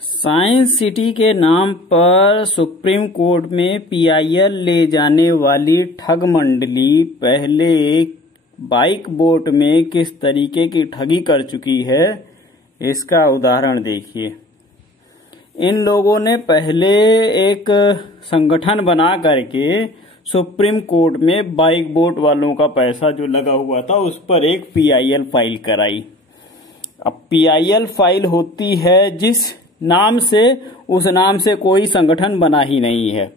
Science city के नाम पर सुप्रीम कोर्ट में पीआईएल ले जाने वाली ठग मंडली पहले बाइक बोट में किस तरीके की ठगी कर चुकी है, इसका उदाहरण देखिए। इन लोगों ने पहले एक संगठन बना करके सुप्रीम कोर्ट में बाइक बोट वालों का पैसा जो लगा हुआ था उस पर एक पीआईएल फाइल कराई। अब पीआईएल फाइल होती है जिस नाम से, उस नाम से कोई संगठन बना ही नहीं है।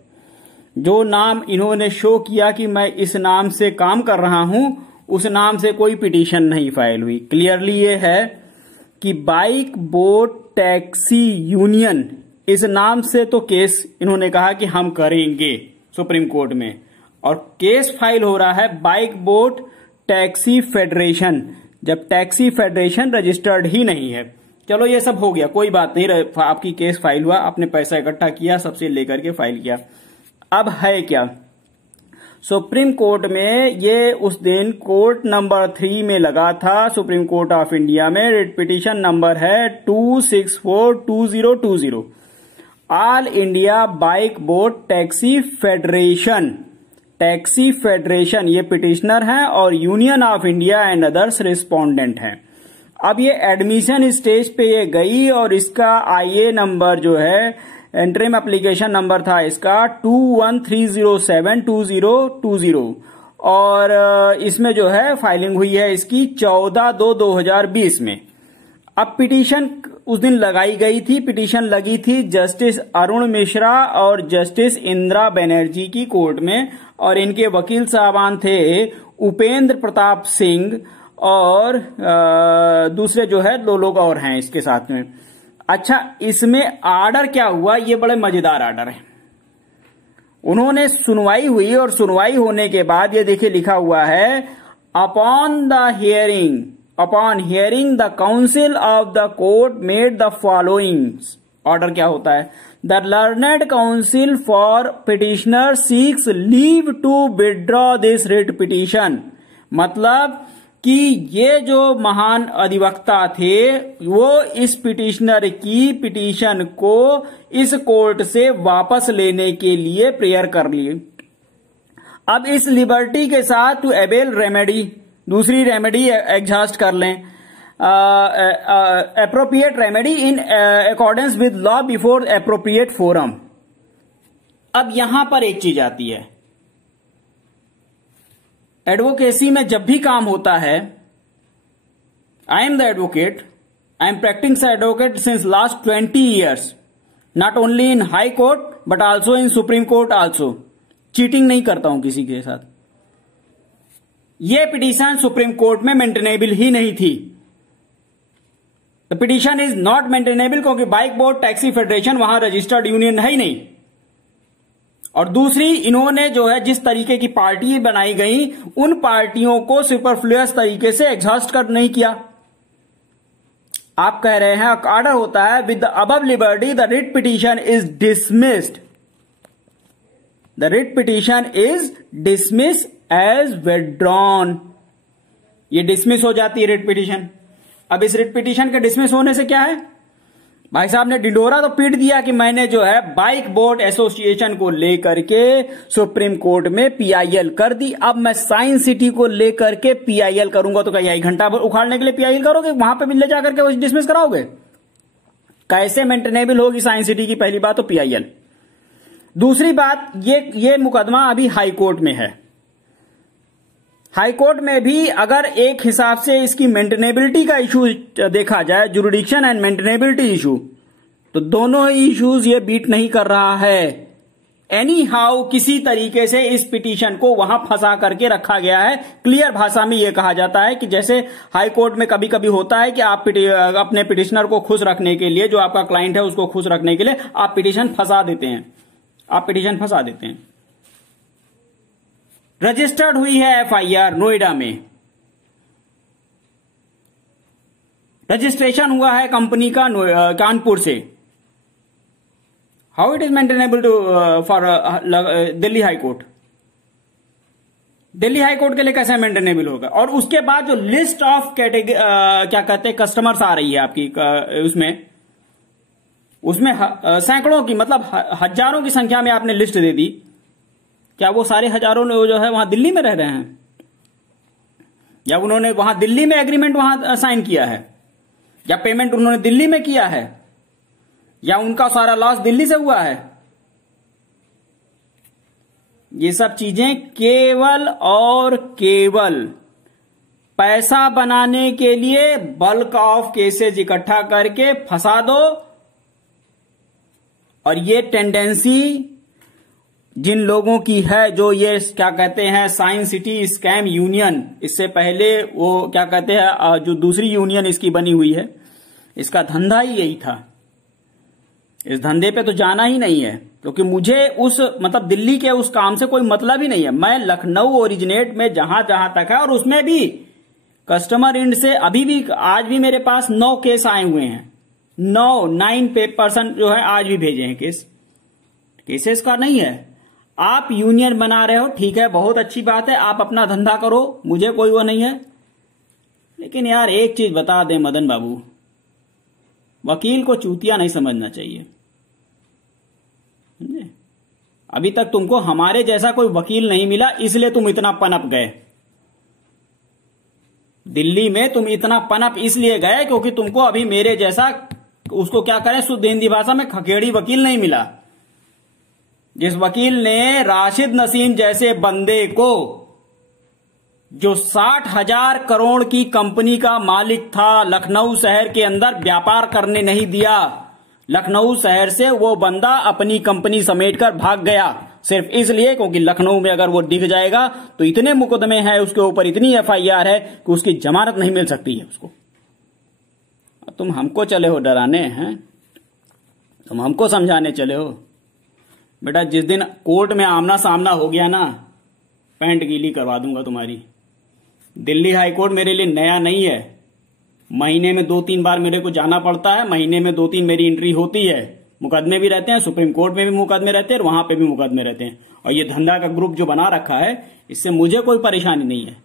जो नाम इन्होंने शो किया कि मैं इस नाम से काम कर रहा हूं, उस नाम से कोई पिटीशन नहीं फाइल हुई। क्लियरली ये है कि बाइक बोट टैक्सी यूनियन, इस नाम से तो केस इन्होंने कहा कि हम करेंगे सुप्रीम कोर्ट में, और केस फाइल हो रहा है बाइक बोट टैक्सी फेडरेशन, जब टैक्सी फेडरेशन रजिस्टर्ड ही नहीं है। चलो ये सब हो गया, कोई बात नहीं, आपकी केस फाइल हुआ, आपने पैसा इकट्ठा किया, सबसे लेकर के फाइल किया। अब है क्या, सुप्रीम कोर्ट में ये उस दिन कोर्ट नंबर 3 में लगा था, सुप्रीम कोर्ट ऑफ इंडिया में। रिट पिटीशन नंबर है 2642020। All India bike boat taxi federation, taxi federation ये पिटिशनर हैं और union of India and others respondent हैं। अब ये एडमिशन स्टेज पे ये गई और इसका आईए नंबर जो है, इंटरिम एप्लीकेशन नंबर था इसका 2130722020, और इसमें जो है फाइलिंग हुई है इसकी 14/2/2020 में। अब पिटीशन उस दिन लगाई गई थी, पिटीशन लगी थी जस्टिस अरुण मिश्रा और जस्टिस इंदिरा बनर्जी की कोर्ट में, और इनके वकील साहबान थे उपेंद्र प्रताप सिंह और दूसरे जो है 2 लोग और हैं इसके साथ में। अच्छा, इसमें आर्डर क्या हुआ, ये बड़े मजेदार आर्डर है। उन्होंने सुनवाई हुई और सुनवाई होने के बाद ये देखिए लिखा हुआ है, upon hearing the counsel of the court made the following. Order क्या होता है, the learned counsel for petitioner seeks leave to withdraw this writ petition. मतलब कि ये जो महान अधिवक्ता थे वो इस पिटिशनर की पिटीशन को इस कोर्ट से वापस लेने के लिए प्रेयर कर लिए। अब इस लिबर्टी के साथ टू अवेल रेमेडी, दूसरी रेमेडी एग्जॉस्ट कर लें, appropriate remedy in accordance with law before appropriate forum. अब यहां पर एक चीज आती है, एडवोकेसी में जब भी काम होता है, I am the advocate, I am practising advocate since last 20 years, not only in High Court but also in Supreme Court also. Cheating नहीं करता हूं किसी के साथ। यह पिटीशन सुप्रीम कोर्ट में मेंटेनेबल ही नहीं थी। The petition is not maintainable क्योंकि बाइक बोट टैक्सी फेडरेशन वहां रजिस्टर्ड यूनियन है ही नहीं, और दूसरी इन्होंने जो है जिस तरीके की पार्टी बनाई गई उन पार्टियों को सुपरफ्लुअस तरीके से एग्जॉस्ट कर नहीं किया। आप कह रहे हैं ऑर्डर होता है with the above liberty the writ petition is dismissed, the writ petition is dismiss as withdrawn. ये डिसमिस हो जाती है रिट पिटीशन। अब इस रिट पिटीशन के डिसमिस होने से क्या है, भाई साहब ने डिंडोरा तो पीट दिया कि मैंने जो है बाइक बोट एसोसिएशन को लेकर के सुप्रीम कोर्ट में पीआईएल कर दी। अब मैं साइंस सिटी को लेकर के पीआईएल करूंगा तो क्या यही घंटा उखाड़ने के लिए पीआईएल करोगे, वहां पे भी ले जाकर के डिसमिस कराओगे? कैसे मेंटेनेबल होगी साइंस सिटी की? पहली बात तो पीआईएल। दूसरी बात, ये मुकदमा अभी हाई कोर्ट में है। हाई कोर्ट में भी अगर एक हिसाब से इसकी मेंटेनेबिलिटी का इशू देखा जाए, जुरिडिक्शन एंड मेंटेनेबिलिटी इशू, तो दोनों ही इश्यूज ये बीट नहीं कर रहा है। एनी हाउ किसी तरीके से इस पिटीशन को वहां फंसा करके रखा गया है। क्लियर भाषा में यह कहा जाता है कि जैसे हाई कोर्ट में कभी कभी होता है कि आप अपने पिटिशनर को खुश रखने के लिए, जो आपका क्लाइंट है उसको खुश रखने के लिए आप पिटीशन फंसा देते हैं, आप पिटीशन फंसा देते हैं। रजिस्टर्ड हुई है एफआईआर नोएडा में, रजिस्ट्रेशन हुआ है कंपनी का कानपुर से। How it is maintainable to for Delhi High Court? Delhi High Court के लिए कैसे मेंटेनेबल होगा? और उसके बाद जो लिस्ट ऑफ कैटेगरी क्या कहते हैं कस्टमर्स आ रही है आपकी उसमें, उसमें सैकड़ों की मतलब हजारों की संख्या में आपने लिस्ट दे दी। क्या वो सारे हजारों लोग जो है वहां दिल्ली में रह रहे हैं, या उन्होंने वहां दिल्ली में एग्रीमेंट वहां साइन किया है, या पेमेंट उन्होंने दिल्ली में किया है, या उनका सारा लॉस दिल्ली से हुआ है? ये सब चीजें केवल और केवल पैसा बनाने के लिए बल्क ऑफ केसेज इकट्ठा करके फंसा दो। और ये टेंडेंसी जिन लोगों की है, जो ये क्या कहते हैं साइंस सिटी स्कैम यूनियन, इससे पहले वो क्या कहते हैं जो दूसरी यूनियन इसकी बनी हुई है, इसका धंधा ही यही था। इस धंधे पे तो जाना ही नहीं है, क्योंकि मुझे उस मतलब दिल्ली के उस काम से कोई मतलब ही नहीं है। मैं लखनऊ ओरिजिनेट में जहां जहां तक है, और उसमें भी कस्टमर एंड से अभी भी आज भी मेरे पास 9 केस आए हुए हैं। 9% जो है आज भी भेजे हैं केसेस का नहीं है। आप यूनियन बना रहे हो, ठीक है, बहुत अच्छी बात है, आप अपना धंधा करो, मुझे कोई वो नहीं है। लेकिन यार एक चीज बता दें मदन बाबू, वकील को चूतिया नहीं समझना चाहिए। अभी तक तुमको हमारे जैसा कोई वकील नहीं मिला, इसलिए तुम इतना पनप गए। दिल्ली में तुम इतना पनप इसलिए गए क्योंकि तुमको अभी मेरे जैसा, उसको क्या करें शुद्ध हिंदी भाषा में, खकेड़ी वकील नहीं मिला। जिस वकील ने राशिद नसीम जैसे बंदे को, जो 60,000 करोड़ की कंपनी का मालिक था, लखनऊ शहर के अंदर व्यापार करने नहीं दिया। लखनऊ शहर से वो बंदा अपनी कंपनी समेटकर भाग गया, सिर्फ इसलिए क्योंकि लखनऊ में अगर वो दिख जाएगा तो इतने मुकदमे हैं उसके ऊपर, इतनी FIR है कि उसकी जमानत नहीं मिल सकती है उसको। तुम हमको चले हो डराने हैं, तुम हमको समझाने चले हो। बेटा जिस दिन कोर्ट में आमना सामना हो गया ना, पैंट गीली करवा दूंगा तुम्हारी। दिल्ली हाई कोर्ट मेरे लिए नया नहीं है। महीने में 2-3 बार मेरे को जाना पड़ता है, महीने में 2-3 मेरी एंट्री होती है। मुकदमे भी रहते हैं, सुप्रीम कोर्ट में भी मुकदमे रहते हैं, और वहां पे भी मुकदमे रहते हैं। और ये धंधा का ग्रुप जो बना रखा है, इससे मुझे कोई परेशानी नहीं है।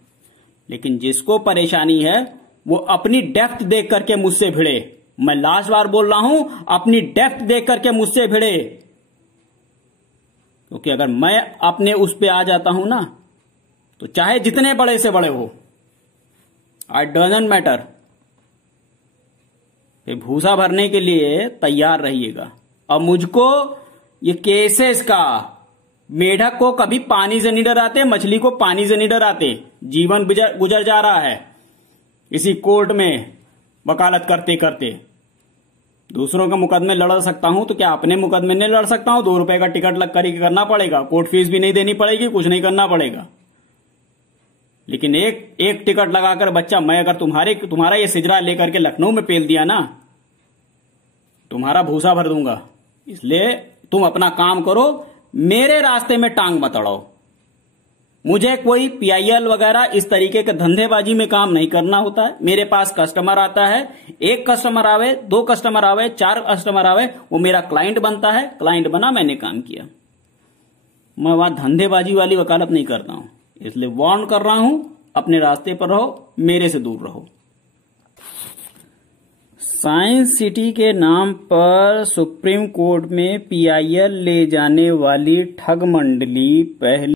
लेकिन जिसको परेशानी है वो अपनी डेप्थ देख करके मुझसे भिड़े। मैं लास्ट बार बोल रहा हूं, अपनी डेप्थ देख करके मुझसे भिड़े। क्योंकि अगर मैं अपने उस पे आ जाता हूं ना, तो चाहे जितने बड़े से बड़े हो, आई डजंट मैटर, भूसा भरने के लिए तैयार रहिएगा। और मुझको ये केसेस का, मेढक को कभी पानी से नहीं डराते, मछली को पानी से नहीं डराते। जीवन गुजर जा रहा है इसी कोर्ट में वकालत करते करते। दूसरों का मुकदमे लड़ सकता हूं तो क्या अपने मुकदमे नहीं लड़ सकता हूं? 2 रुपए का टिकट लग कर करना पड़ेगा, कोर्ट फीस भी नहीं देनी पड़ेगी, कुछ नहीं करना पड़ेगा। लेकिन एक टिकट लगाकर बच्चा, मैं अगर तुम्हारा ये सिजरा लेकर के लखनऊ में पेल दिया ना, तुम्हारा भूसा भर दूंगा। इसलिए तुम अपना काम करो, मेरे रास्ते में टांग मत अड़ाओ। मुझे कोई PIL वगैरह इस तरीके के धंधेबाजी में काम नहीं करना होता है। मेरे पास कस्टमर आता है, 1 कस्टमर आवे, 2 कस्टमर आवे, 4 कस्टमर आवे, वो मेरा क्लाइंट बनता है। क्लाइंट बना, मैंने काम किया। मैं वहां धंधेबाजी वाली वकालत नहीं करता हूं। इसलिए वार्न कर रहा हूं, अपने रास्ते पर रहो, मेरे से दूर रहो। साइंस सिटी के नाम पर सुप्रीम कोर्ट में PIL ले जाने वाली ठग मंडली पहले